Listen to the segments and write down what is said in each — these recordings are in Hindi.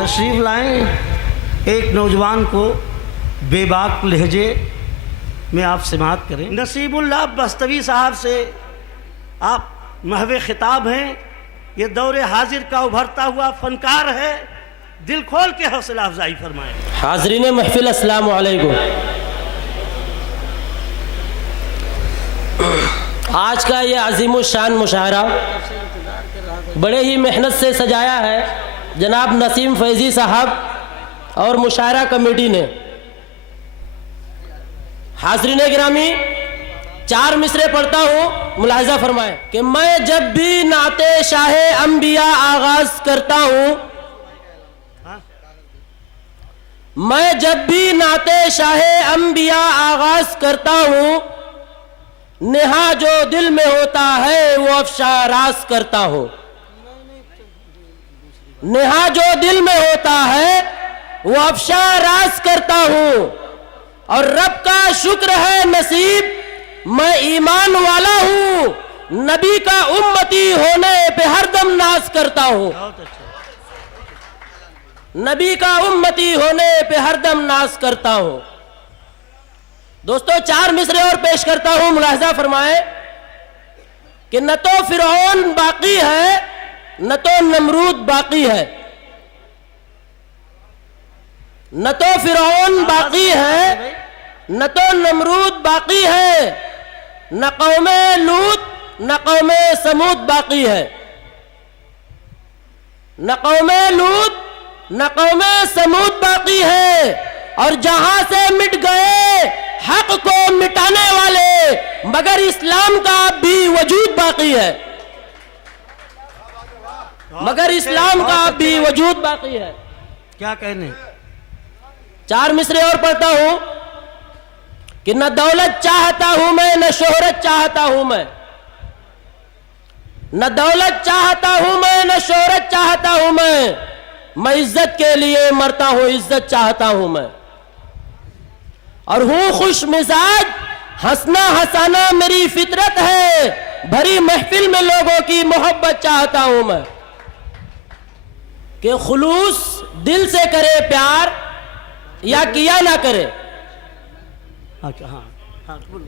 तशरीफ़ लाएं। एक नौजवान को बेबाक लहजे में आप समाअत करें। नसीबुल्लाह बस्तवी साहब से आप महवे खिताब हैं। ये दौरे हाजिर का उभरता हुआ फनकार है। दिल खोल के हौसला अफजाई फरमाएं। हाज़रीन महफिल अस्सलाम वालेकुम। आज का ये अज़ीमुश्शान मुशायरा बड़े ही मेहनत से सजाया है जनाब नसीम फैज़ी साहब और मुशायरा कमेटी ने। हाज़रीन गिरामी, 4 मिसरे पढ़ता हूँ, मुलाहिज़ा फरमाएं कि मैं जब भी नाते शाहे अंबिया आगाज़ करता हूँ, मैं जब भी नाते शाहे अंबिया आगाज़ करता हूँ, नेहा जो दिल में होता है वो अफ़शा राज करता हूँ। नेहा जो दिल में होता है वो अफ़शा राज करता हूँ। और रब का शुक्र है नसीब, मैं ईमान वाला हूँ, नबी का उम्मती होने पे हरदम नाज करता हूँ। नबी का उम्मती होने पे हरदम नाज करता हूँ। दोस्तों, 4 मिसरे और पेश करता हूँ, मुलाहिज़ा फरमाएं कि न तो फिरौन बाकी है न तो नमरूद बाकी है। न तो फिरौन बाकी है न तो नमरूद बाकी है, न कौमे लूत न कौमे समूद बाकी है। न कौमे लूत न कौमे समूद बाकी है। और जहां से मिट गए हक को मिटाने वाले, मगर इस्लाम का भी वजूद बाकी है। मगर इस्लाम का भी वजूद बाकी है। क्या कहने? 4 मिसरे और पढ़ता हूं कि न दौलत चाहता हूं मैं, न शोहरत चाहता हूं मैं। न दौलत चाहता हूं मैं, न शोहरत चाहता हूं मैं इज्जत के लिए मरता हूं, इज्जत चाहता हूं मैं। और हूं खुश मिजाज, हंसना हंसाना मेरी फितरत है, भरी महफिल में लोगों की मोहब्बत चाहता हूं मैं। कि खुलूस दिल से करे प्यार या किया ना करे। अच्छा, हाँ बोलो।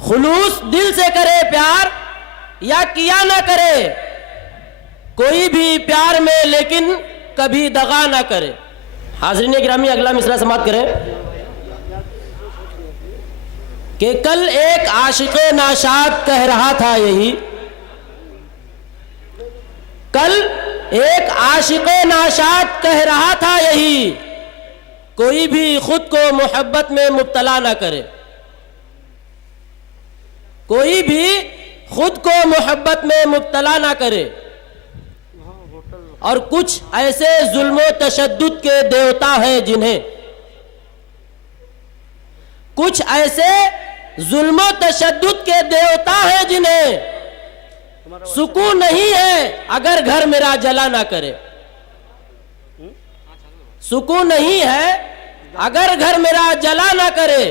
खुलूस दिल से करे प्यार या किया ना करे, कोई भी प्यार में लेकिन कभी दगा ना करे। हाज़रीन गिरामी, अगला मिसरा समाप्त करें कि कल एक आशिक़े नाशाद कह रहा था यही। कल एक आशिक़े नाशाद कह रहा था यही, कोई भी खुद को मोहब्बत में मुब्तला ना करे। कोई भी खुद को मोहब्बत में मुब्तला ना करे। और कुछ ऐसे जुल्म तशद्दुद के देवता हैं जिन्हें, कुछ ऐसे जुल्म तशद्दुद के देवता हैं जिन्हें सुकून नहीं है अगर घर मेरा जला ना करे। सुकून नहीं है अगर घर मेरा जला ना करे।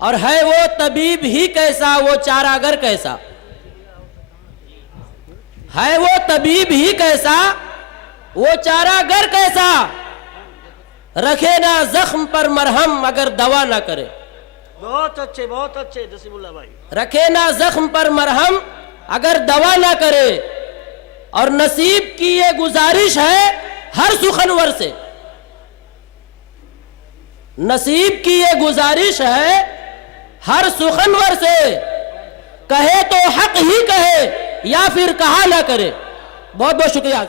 और है वो तबीब ही कैसा, वो चारागर कैसा। है वो तबीब ही कैसा, वो चारागर कैसा। रखे ना जख्म पर मरहम अगर दवा ना करे। बहुत अच्छे नसीबुल्लाह भाई। रखे ना जख्म पर मरहम अगर दवा ना करे। और नसीब की ये गुजारिश है हर सुखनवर से। नसीब की ये गुजारिश है हर सुखनवर से, कहे तो हक ही कहे या फिर कहा ना करे। बहुत बहुत शुक्रिया।